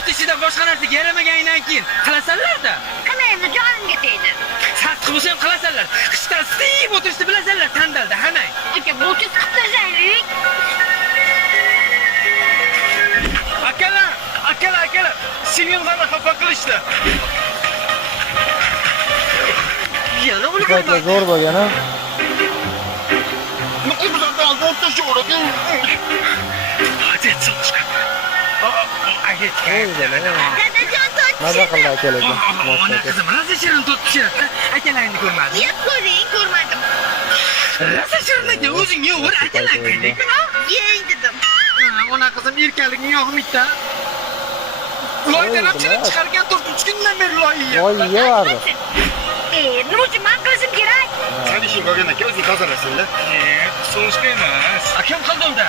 so'qdi ichida boshqa narsaga yaramaganidan keyin qilasanlar-da. Qilmaymiz, jonimga tegdi. Sassiq bo'lsa ham qilasanlar. Qishdan sitib o'tirishni bilasanlar sandalda, hamang. Aka, bu tez qilib tashlaylik. Akalar, Semyonlarni xafa qilishdi. Yana uni Ko'plar zo'r bo'lgan ha. Bizlardan oldin o'tishga o'radi. Hadi chiqqa. Dadajon Maza qildi tortishdi. akalarga. Ona qizim, raza shirin tortishadi. Akalaringni ko'rmadim. Yeb ko'ring, ko'rmadim. Raza shiringa o'zing yeyver, akalarga. Yey dedim. Ona qizim erkaliging yo'qmi-da? Loydan hamchidan chiqargan 4-3 kundan beri loy yeyapti. Voy yevardi. Nima uchun men qilishim kerak? Sen ishing bo'lgan aka, o'zing tozalasin-da. So'rashga emas. Akam qildi unda.